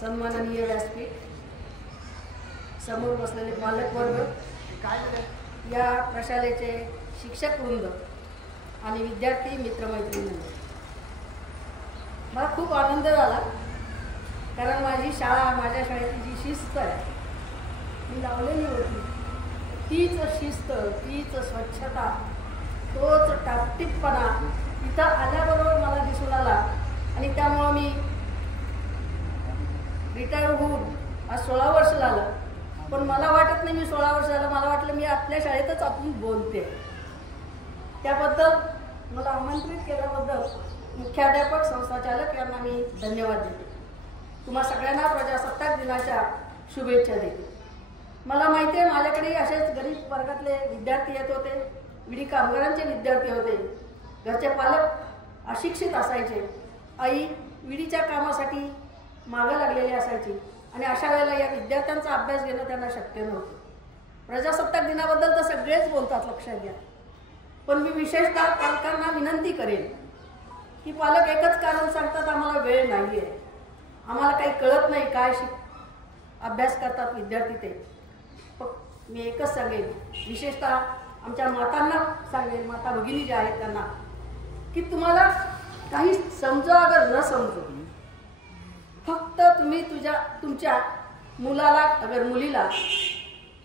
सन्माननीय व्यासपीठ, समोर बसलेले पालक वर्ग, या प्रशालेचे शिक्षक वृंद आणि विद्यार्थी मित्रमैत्रिणींनो, मला खूप आनंद झाला, कारण माझी शाळा, माझ्या शाळेची जी शिस्त आहे मी लावलेली होती, तीच शिस्त, तीच स्वच्छता, तोच टापटीपणा इथं आल्याबरोबर मला दिसून आला. आणि त्यामुळे मी रिटायर होऊन आज 16 वर्ष झालं, पण मला वाटत नाही मी 16 वर्ष झालं, मला वाटलं मी आपल्या शाळेतच आपण बोलते. त्याबद्दल मला आमंत्रित केल्याबद्दल मुख्याध्यापक, संस्थाचालक यांना मी धन्यवाद देते. तुम्हा सगळ्यांना प्रजासत्ताक दिनाच्या शुभेच्छा देते. मला माहिती आहे माझ्याकडे असेच गरीब वर्गातले विद्यार्थी येत होते, विडी कामगारांचे विद्यार्थी होते, घरचे पालक अशिक्षित असायचे, आई विडीच्या कामासाठी मागं लागलेली असायची आणि अशा वेळेला या विद्यार्थ्यांचा अभ्यास घेणं त्यांना शक्य नव्हतं. प्रजासत्ताक दिनाबद्दल तर सगळेच बोलतात, लक्षात घ्या, पण मी विशेषतः पालकांना विनंती करेन की पालक एकच कारण सांगतात, आम्हाला वेळ नाही आहे, आम्हाला काही कळत नाही, काय अभ्यास करतात विद्यार्थी ते. मी एकच सांगेन, विशेषतः आमच्या मातांना सांगेन, माता भगिनी ज्या आहेत त्यांना, की तुम्हाला काही समजो अगर न समजो, फक्त तुम्ही तुमच्या मुलाला अगर मुलीला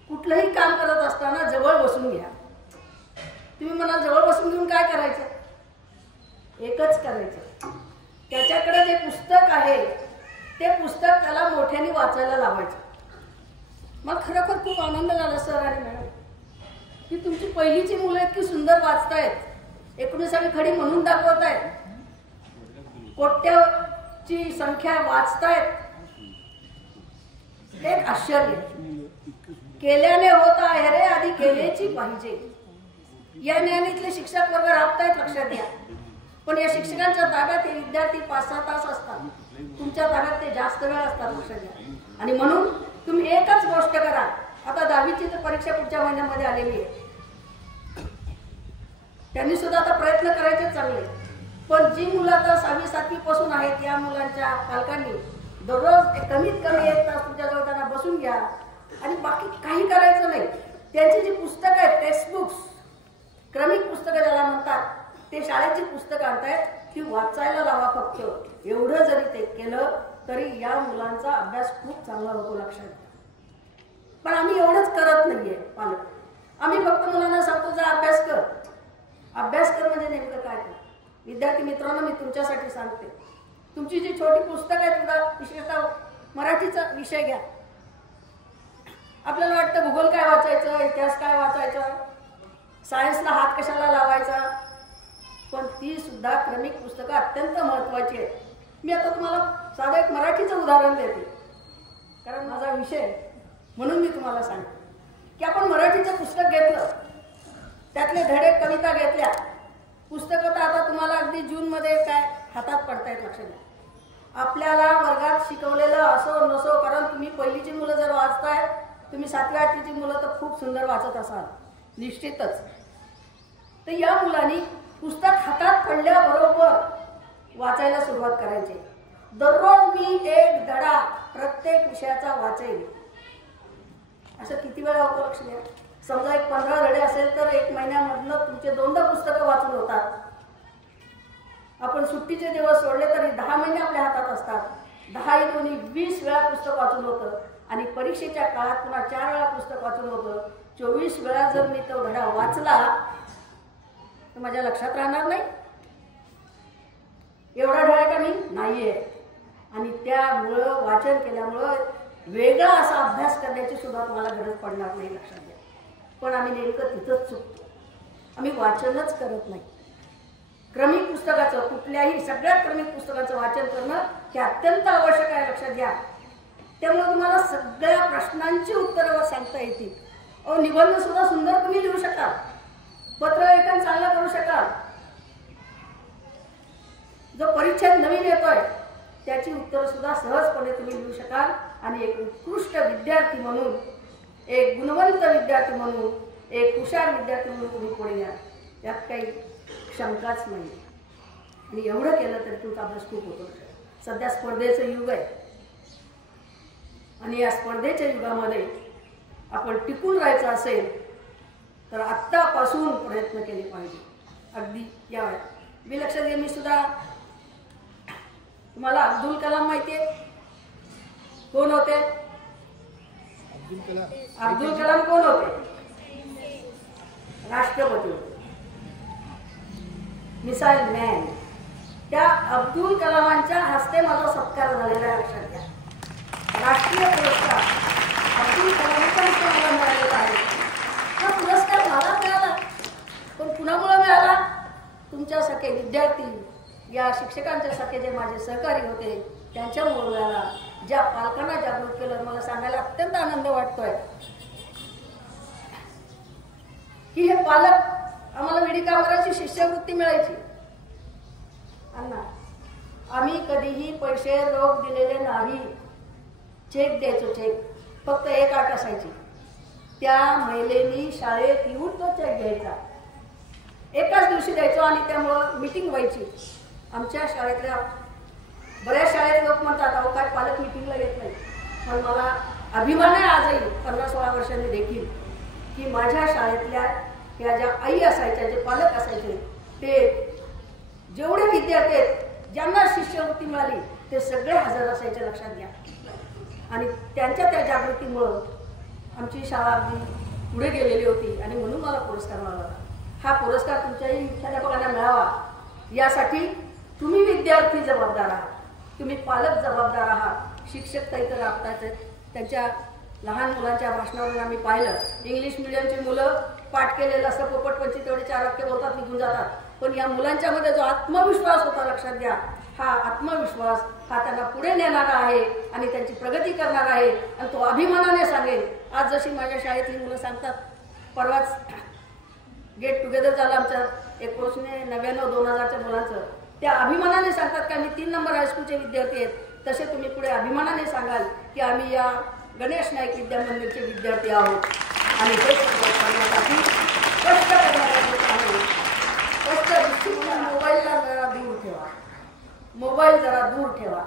कुठलंही काम करत असताना जवळ बसून घ्या. तुम्ही म्हणाल जवळ बसून घेऊन काय करायचं? एकच करायचं, त्याच्याकडे जे पुस्तक आहे ते पुस्तक त्याला मोठ्याने वाचायला लावायचं. मग खरोखर खूप आनंद झाला सर आणि मॅडम की तुमची पहिलीची मुलं इतकी सुंदर वाचतायत, 19वी खडी म्हणून दाखवतायत, कोट्याची संख्या वाचतायत. एक आश्चर्य, केल्याने होत आहे रे, आधी केल्याची पाहिजे. या ज्ञानीतले शिक्षक वर्ग राबतायत, लक्षात घ्या. पण या शिक्षकांच्या ताब्यात हे विद्यार्थी 5-6 तास असतात, तुमच्या ताब्यात ते जास्त वेळ असतात, लक्षात घ्या. आणि म्हणून तुम्ही एकच गोष्ट करा. आता 10वीची तर परीक्षा पुढच्या महिन्यामध्ये आलेली आहे, त्यांनी सुद्धा आता प्रयत्न करायचे चांगले. पण जी मुलं आता 6वी 7वी पासून आहेत, या मुलांच्या पालकांनी दररोज कमीत कमी 1 तास तुमच्याजवळ त्यांना बसून घ्या आणि बाकी काही करायचं नाही. त्यांची जी पुस्तकं आहेत, टेक्स्टबुक्स, क्रमिक पुस्तकं ज्याला म्हणतात, ते शाळेची पुस्तकं आणतायत की वाचायला लावा. फक्त एवढं जरी ते केलं तरी या मुलांचा अभ्यास खूप चांगला होतो, लक्षात घ्या. पण आम्ही एवढंच करत नाहीये पालक. आम्ही फक्त मुलांना सांगतो जा अभ्यास कर. अभ्यास कर म्हणजे नेमकं काय कर? विद्यार्थी मित्रांनो, मी तुमच्यासाठी सांगते, तुमची जी छोटी पुस्तकं आहेत, विशेषतः मराठीचा विषय घ्या. आपल्याला वाटतं भूगोल काय वाचायचं, इतिहास काय वाचायचा, सायन्सला हात कशाला लावायचा, पण ती सुद्धा क्रमिक पुस्तकं अत्यंत महत्वाची आहेत. मी आता तुम्हाला साधं एक मराठीचं उदाहरण देते, कारण माझा विषय म्हणून मी तुम्हाला सांगते की आपण मराठीचं पुस्तक घेतलं, त्यातले धडे, कविता घेतल्या, पुस्तकं तर आता तुम्हाला अगदी जूनमध्ये काय हातात पडतायत, लक्षात घ्या. आपल्याला वर्गात शिकवलेलं असो नसो, कारण तुम्ही पहिलीची मुलं जर वाचताय, तुम्ही 7वी 8वीची मुलं तर खूप सुंदर वाचत असाल निश्चितच. तर या मुलांनी पुस्तक हातात पडल्याबरोबर वाचायला सुरुवात करायची. दररोज मी एक धडा प्रत्येक विषयाचा वाचेल. असं किती वेळा होतं, लक्ष द्या. समजा एक 15 धडे असेल तर 1 महिन्यामधनं तुमचे 2दा पुस्तकं वाचून होतात. आपण सुट्टीचे दिवस सोडले तरी 10 महिने आपल्या हातात असतात. 10 दोन्ही 20 वेळा पुस्तक वाचून होतं आणि परीक्षेच्या काळात पुन्हा 4 वेळा पुस्तक वाचून होतं. 24 वेळा जर मी तो धडा वाचला तर माझ्या लक्षात राहणार नाही. एवढा धडा का मी नाहीये. आणि त्यामुळं वाचन केल्यामुळं वेगळा असा अभ्यास करण्याची सुद्धा तुम्हाला गरज पडणार नाही, लक्षात घ्या. पण आम्ही नेमकं तिथंच चुकतो, आम्ही वाचनच करत नाही. क्रमिक पुस्तकाचं, कुठल्याही सगळ्यात क्रमिक पुस्तकाचं वाचन करणं हे अत्यंत आवश्यक आहे, लक्षात घ्या. त्यामुळे तुम्हाला सगळ्या प्रश्नांची उत्तरं सांगता येतील. निबंध सुद्धा सुंदर तुम्ही लिहू शकाल, पत्रलेखन चांगलं करू शकाल. जो परीक्षेत नवीन येतोय त्याची उत्तरं सुद्धा सहजपणे तुम्ही लिहू शकाल आणि एक उत्कृष्ट विद्यार्थी म्हणून, एक गुणवंत विद्यार्थी म्हणून, एक हुशार विद्यार्थी म्हणून तुम्ही पुढे या, यात काही शंकाच नाही. आणि एवढं केलं तरी तुमचा अभ्यास खूप होतो. सध्या स्पर्धेचं युग आहे, आणि या स्पर्धेच्या युगामध्ये आपण टिकून राहायचं असेल तर आत्तापासून प्रयत्न केले पाहिजे. अगदी या वयात मी लक्षात घे, मी सुद्धा तुम्हाला अब्दुल कलाम माहिती आहे कोण होते? अब्दुल कलाम कोण होते? राष्ट्रपती होते, मिसाईल मॅन. त्या अब्दुल कलामांच्या हस्ते माझा सत्कार झालेला आहे. लक्षात घ्या, राष्ट्रीय पुरस्कार अब्दुल कलामांच्या हस्ते मला मिळालेला आहे. हा पुरस्कार मला मिळाला पण कुणामुळे मिळाला? तुमच्यासारखे विद्यार्थी, या शिक्षकांच्यासारखे जे माझे सहकारी होते त्यांच्यामुळे मिळाला. ज्या पालकांना जागृत केलं, मला सांगायला अत्यंत आनंद वाटतोय की हे पालक आम्हाला विडी कामगाराची शिष्यवृत्ती मिळायची. अण्णा, आम्ही कधीही पैसे रोख दिलेले नाही. चेक द्यायचो, चेक फक्त एक अट असायची, त्या महिलेनी शाळेत येऊन तो चेक घ्यायचा. एकाच दिवशी द्यायचो आणि त्यामुळं मीटिंग व्हायची. आमच्या शाळेतल्या बऱ्याच शाळेत लोक म्हणतात अहो काय पालक मीटिंगला येत नाही, पण मला अभिमान आहे आजही 15-16 वर्षांनी देखील की माझ्या शाळेतल्या या ज्या आई असायच्या, जे पालक असायचे, ते जेवढे विद्यार्थी आहेत ज्यांना शिष्यवृत्ती मिळाली ते सगळे हजर असायचे. लक्षात घ्या. आणि त्यांच्या त्या जागृतीमुळं आमची शाळा अगदी पुढे गेलेली होती आणि म्हणून मला पुरस्कार मिळाला. हा पुरस्कार तुमच्याही मुख्याध्यापकांना मिळावा यासाठी तुम्ही विद्यार्थी जबाबदार आहात, तुम्ही पालक जबाबदार आहात. शिक्षक तर इथं राबतात. त्यांच्या लहान मुलांच्या भाषणावरून आम्ही पाहिलं, इंग्लिश मिडियमची मुलं पाठ केलेलं असं पोपटपंची तेवढे 4 वाक्य बोलतात, निघून जातात. पण या मुलांच्या मध्ये जो आत्मविश्वास होता, लक्षात घ्या, हा आत्मविश्वास हा त्यांना पुढे नेणारा आहे आणि त्यांची प्रगती करणार आहे. आणि तो अभिमानाने सांगेल. आज जशी माझ्या शाळेतली मुलं सांगतात, परवाच गेट टुगेदर झालं आमच्या 1999-2000च्या मुलांचं, त्या अभिमानाने सांगतात की आम्ही 3 नंबर हायस्कूलचे विद्यार्थी आहेत. तसे तुम्ही पुढे अभिमानाने सांगाल की आम्ही या गणेश नाईक विद्या मंदिरचे विद्यार्थी आहोत. आणि हे करण्यासाठी कष्ट करण्यासाठी कष्ट दृष्टीकोन मोबाईलला जरा दूर ठेवा, मोबाईल जरा दूर ठेवा,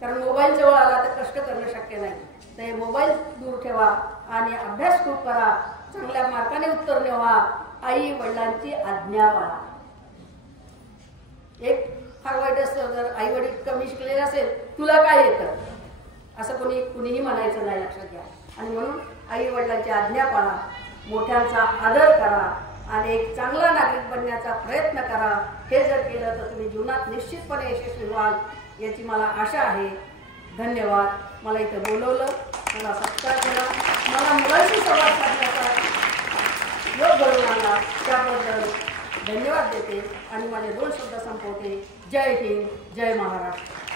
कारण मोबाईल जवळ आला तर कष्ट करणं शक्य नाही. तर हे मोबाईल दूर ठेवा आणि अभ्यास खूप करा, चांगल्या मार्काने उत्तर मिळवा, आई वडिलांची आज्ञा पाळा. एक फार वाईट असतं, जर आई वडील कमी शिकलेले असेल, तुला काय येतं असं कुणीही म्हणायचं नाही. लक्षात घ्या. आणि म्हणून आई वडिलांची आज्ञा पाळा, मोठ्यांचा आदर करा आणि एक चांगला नागरिक बनण्याचा प्रयत्न करा. हे जर केलं तर तुम्ही जीवनात निश्चितपणे यशस्वी व्हाल याची मला आशा आहे. धन्यवाद. मला इथं बोलवलं, मला सत्कार केला, मला मुलांशी संवाद साधण्याचा योग घडवून आणला, त्याबद्दल धन्यवाद देते आणि माझे 2 शब्द संपवते. जय हिंद, जय महाराष्ट्र.